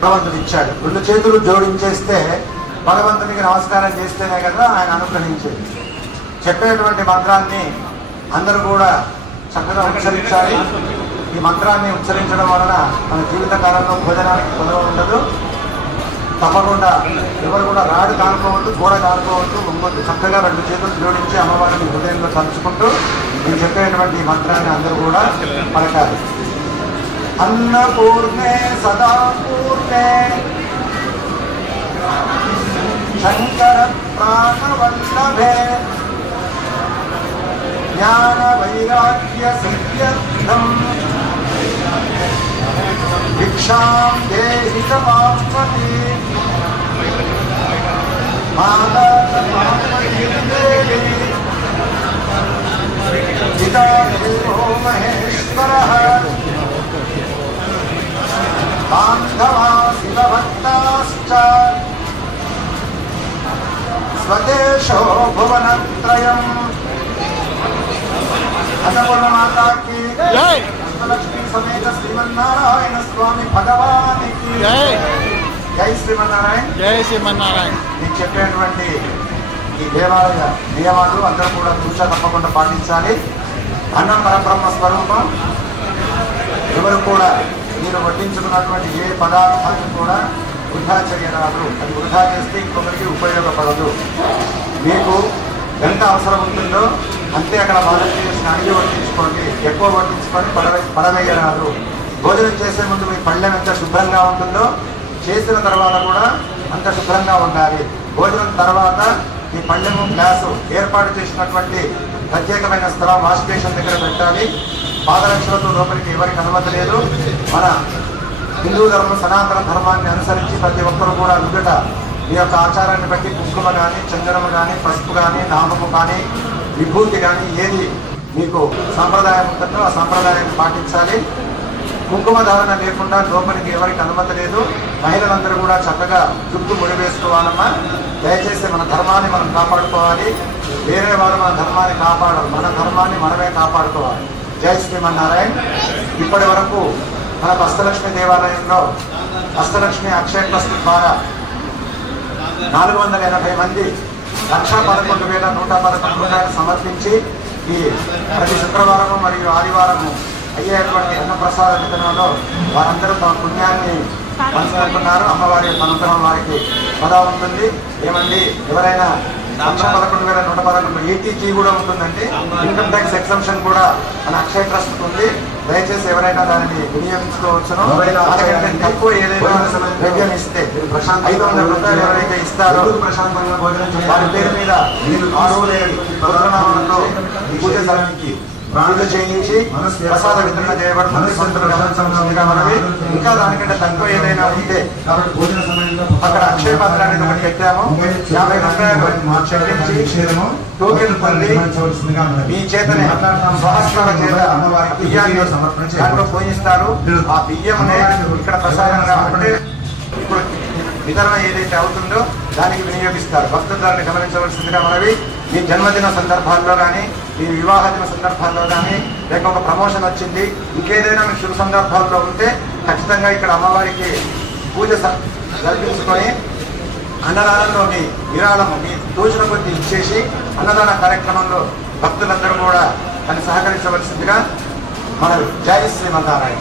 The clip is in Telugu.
భగవంతుడు ఇచ్చాడు. రెండు చేతులు జోడించేస్తే భగవంతునికి నమస్కారం చేస్తేనే కదా ఆయన అనుగ్రహించేది. చెప్పేటువంటి మంత్రాన్ని అందరూ కూడా చక్కగా ఉచ్చరించాలి. ఈ మంత్రాన్ని ఉచ్చరించడం వలన మన జీవిత కాలంలో భోజనానికి కొదవ ఉండదు. తప్పకుండా ఎవరు కూడా రాడు కానుకోవద్దు, గోడ కానుకోవద్దు, ఇంకొద్దు. చక్కగా రెండు చేతులు జోడించి అమ్మవారిని హృదయంలో తలుచుకుంటూ నేను చెప్పేటువంటి మంత్రాన్ని అందరూ కూడా పలకాలి. అన్నపూర్ణే సదా పూర్ణే శంకర ప్రాణవల్లభే జ్ఞాన వైరాగ్య సిద్ధ్యర్థం భిక్షాం దేహి పార్వతీ మాతా పార్వతీదేవి పితా దేవో మహేశ్వరః బాంధవా శివభక్తాశ్చ స్వదేశో భువనత్రయం. అన్నపూర్ణ మాతాకి జై. అష్టలక్ష్మి సమేత శ్రీమన్నారాయణ స్వామి భగవానికి జై. జై శ్రీమన్నారాయణ. జై శ్రీమన్నారాయణ. నేను చెప్పేటువంటి ఈ దేవాలయ నియమాలు అందరూ కూడా తూచా తప్పకుండా పాటించాలి. అన్నం పరబ్రహ్మ స్వరూపం. ఎవరు కూడా మీరు వడ్డించుకున్నటువంటి ఏ పదార్థాన్ని కూడా వృధా చేయరాదు. అది వృధా చేస్తే ఇంకొకరికి ఉపయోగపడదు. మీకు ఎంత అవసరం ఉంటుందో అంతే అక్కడ బాధ్యత చేసిన అడిగి వడ్డించుకోండి. ఎక్కువ వడ్డించుకొని పడవేయరాదు. భోజనం చేసే ముందు మీ పళ్ళెం ఎంత శుభ్రంగా ఉంటుందో చేసిన తర్వాత కూడా అంత శుభ్రంగా ఉండాలి. భోజనం తర్వాత ఈ పళ్ళెము గ్లాసు ఏర్పాటు చేసినటువంటి ప్రత్యేకమైన స్థలం వాష్ బేసిన్ దగ్గర పెట్టాలి. పాదరక్షలతో లోపలికి ఎవరికి అనుమతి లేదు. మన హిందూ ధర్మం సనాతన ధర్మాన్ని అనుసరించి ప్రతి ఒక్కరు కూడా నుదుట మీ యొక్క ఆచారాన్ని బట్టి కుంకుమ కానీ, చందనము కానీ, పసుపు కానీ, నామము కానీ, విభూతి కానీ ఏది మీకు సాంప్రదాయం ఉంటుందో ఆ సాంప్రదాయాన్ని పాటించాలి. కుంకుమ ధారణ లేకుండా లోపలికి ఎవరికి అనుమతి లేదు. మహిళలందరూ కూడా చక్కగా జుట్టు ముడివేసుకోవాలమ్మా. దయచేసి మన ధర్మాన్ని మనం కాపాడుకోవాలి. వేరే వారు మన ధర్మాన్ని కాపాడరు. మన ధర్మాన్ని మనమే కాపాడుకోవాలి. జై శ్రీమన్నారాయణ. ఇప్పటి వరకు మనకు అష్టలక్ష్మి దేవాలయంలో అష్టలక్ష్మి అక్షయ ట్రస్ట్ ద్వారా 480 మంది 1,11,111 రూపాయలు సమర్పించి ఈ ప్రతి శుక్రవారము మరియు ఆదివారము అయ్యేటువంటి అన్నప్రసాద వితరణలో వారందరూ తమ పుణ్యాన్ని పంచుకుంటున్నారు. అమ్మవారి అనుగ్రహం వారికి పదా ఉంటుంది. ఏమండి ఎవరైనా 1,11,111 ఏటీజీ కూడా ఉంటుందండి. ఇన్కమ్ ట్యాక్స్ ఎగ్జంప్షన్ కూడా మన అక్షయ ట్రస్ట్ ఉంది. దయచేసి ఎవరైనా దానిని వినియోగించుకోవచ్చును. అందుకంటే తక్కువ ఏదైనా ద్రవ్యం ఇస్తే 500 రూపాయలు ఎవరైతే ఇస్తారో వారి పేరు మీద గోత్రనామంలో పూజ చేయించి ప్రసాద వితరణ చేయబడుతుంది. మనవి ఇంకా దానికంటే తక్కువ ఏదైనా ఉంటే అక్కడ అక్షయ పాత్ర అనేది ఒకటి పెట్టాము. 50 రూపాయలు చెల్లించి టోకెన్ పొంది మీ చేతనే సహస్రాల చేత బియ్యాన్ని దాంట్లో పోయిస్తారు. ఆ బియ్యంనే ఇక్కడ ప్రసాదంగా అంటే ఇప్పుడు వితరణ ఏదైతే అవుతుందో దానికి వినియోగిస్తారు. భక్తులు దాన్ని గమనించవలసిందిగా మనవి. మీ జన్మదిన సందర్భాల్లో కానీ, మీ వివాహ దిన సందర్భాల్లో కానీ, లేక ఒక ప్రమోషన్ వచ్చింది, ఇంకేదైనా మీ శుభ సందర్భాల్లో ఉంటే ఖచ్చితంగా ఇక్కడ అమ్మవారికి పూజ జరిపించుకొని అన్నదానంలో మీ విరాళము మీ తోచిన కొద్ది ఇచ్చేసి అన్నదాన కార్యక్రమంలో భక్తులందరూ కూడా దాన్ని సహకరించవలసిందిగా మనవి. జై శ్రీమన్నారాయణ.